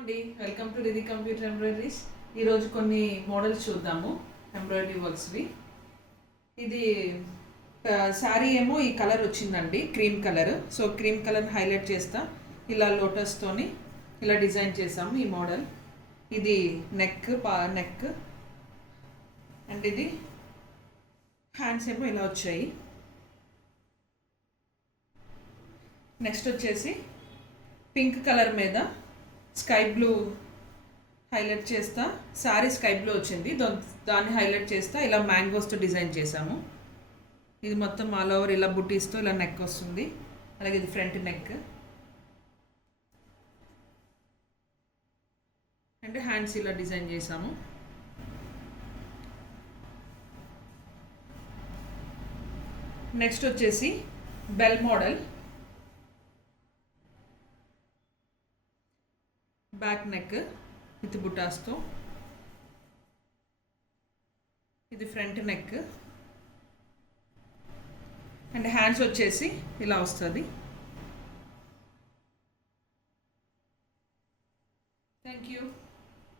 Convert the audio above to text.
అండి, welcome to రిది computer embroideries. ఈరోజు కొన్ని మోడల్స్ చూద్దాము ఎంబ్రాయిడరీ వర్క్స్వి. ఇది శారీ ఏమో ఈ కలర్ వచ్చిందండి, క్రీమ్ కలర్. సో క్రీమ్ కలర్ని హైలైట్ చేస్తా ఇలా లోటస్తోని ఇలా డిజైన్ చేసాము ఈ మోడల్. ఇది నెక్ అండ్ ఇది హ్యాండ్స్ ఏమో ఇలా వచ్చాయి. నెక్స్ట్ వచ్చేసి పింక్ కలర్ మీద స్కై బ్లూ హైలైట్ చేస్తా, శారీ స్కై బ్లూ వచ్చింది, దాన్ని హైలైట్ చేస్తా ఇలా మ్యాంగోస్తో డిజైన్ చేసాము. ఇది మొత్తం ఆల్ ఓవర్ ఇలా బుటీస్తో ఇలా నెక్ వస్తుంది. అలాగే ఇది ఫ్రంట్ నెక్ అంటే హ్యాండ్స్ ఇలా డిజైన్ చేసాము. నెక్స్ట్ వచ్చేసి bell model, back neck with బుటాస్తో. ఇది ఫ్రంట్ నెక్ అండ్ హ్యాండ్స్ వచ్చేసి ఇలా వస్తుంది. Thank you.